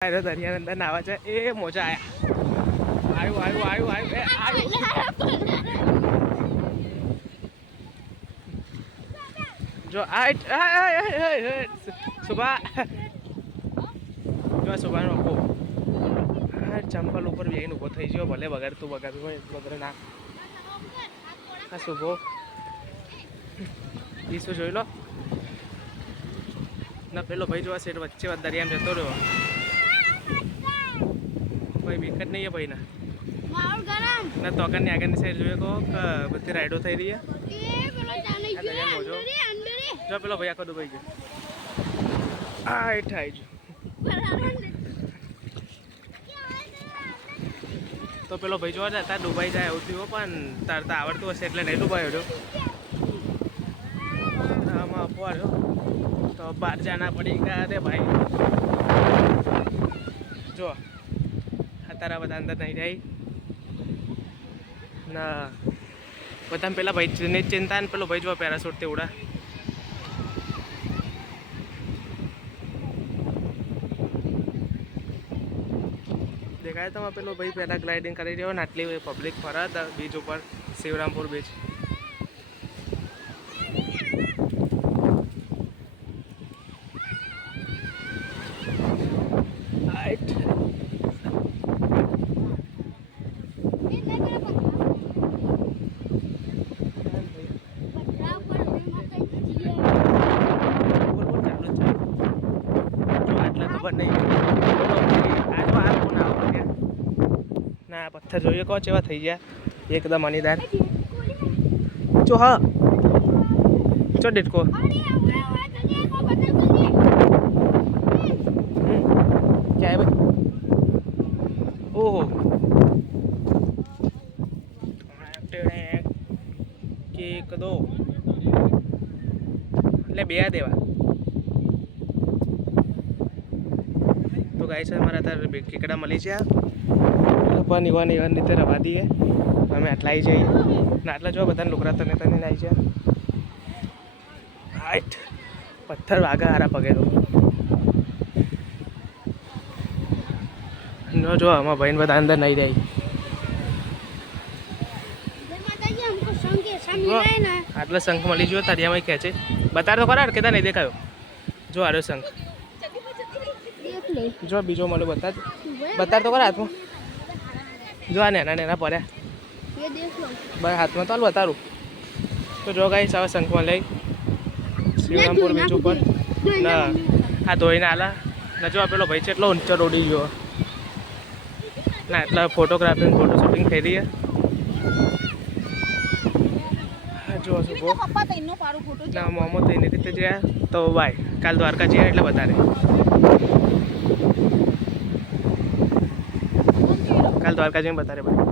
દરિયા અંદર નાવા છે એ મોજા જો સુભા જો સુભાનો અપ્પો ચંપલ ઉપર બેહીને ઊભો થઈ ગયો ભલે બગાડતું હોય વગર ના હા શુભો ઈસુ જોઈ લો ના પેલો ભાઈ જોવા સેટ વચ્ચે દરિયામાં જતો રહ્યો ભાઈ વિકેટ નહીં है भाई ना ना तो આગળની સાઈડ જોઈએ કહો કે બધી રાઈડો થઈ રહી છે જો પેલો ભાઈ આખો ડૂબાઈ ગયો આ થાય જો તો પેલો ભાઈ જોવા જતા ડૂબાઈ જાય એવું થયું પણ તરતા આવડતું હશે એટલે નહીં ડૂબાયો આમાં અપવાડ્યો તો બહાર જાના પડી ગયા રે ભાઈ જો તારા બધા અંદર નહીં જાય ના બધા પેલા ભાઈ ચિંતા ને પેલો ભાઈ જો પેરાશૂટ તે ઉડા દેખાય તમે પેલો ભાઈ પેરાગ્લાઇડિંગ કરી રહ્યો ને આટલી પબ્લિક ફરત બીચ ઉપર શિવરામપુર બીચ ના પથ્થર જોઈએ કહો ચેવા થઈ ગયા એકદમ અણીદાર ચો હા ચો ડેટકો क्या है भाई ओहो केक दो એટલે બે દેવા તો ગાય છે અમારા તાર કેકડા મળી છે પણ ઈવન રીતે રવા દઈએ અમે આટલા આવી જઈએ ને આટલા જો બધાને લુકરા તને આવી છે હાઈટ પથ્થર વાગા હારા પગે તો નો જો આમાં ભાઈને બધા અંદર નહીં જાય આટલો શંખ મળી ગયો તળિયામાં ખેંચે બતાર તો ખરા કેતા નહીં દેખાયો જો આર્યો શંખ જો બીજો મળ્યો બતાર તો ખરા હાથમાં જો આ નેના પડ્યા બસ હાથમાં તો હાલ બતારું તો જો ગાઈસ હવે શંખમાં લઈ શિવરામપુર બીચ ઉપર ના આ ધોઈને આલા ના જો પેલો ભાઈ છે એટલો ઊંચો રોડી ગયો ના એટલા ફોટોગ્રાફી ફોટો શૂટિંગ થઈ રહી જો શું ના મોમો થઈને રીતે જ્યાં તો બાય કાલ દ્વારકા જઈએ એટલે વધારે કાલ દ્વારકા જઈને બતારે ભાઈ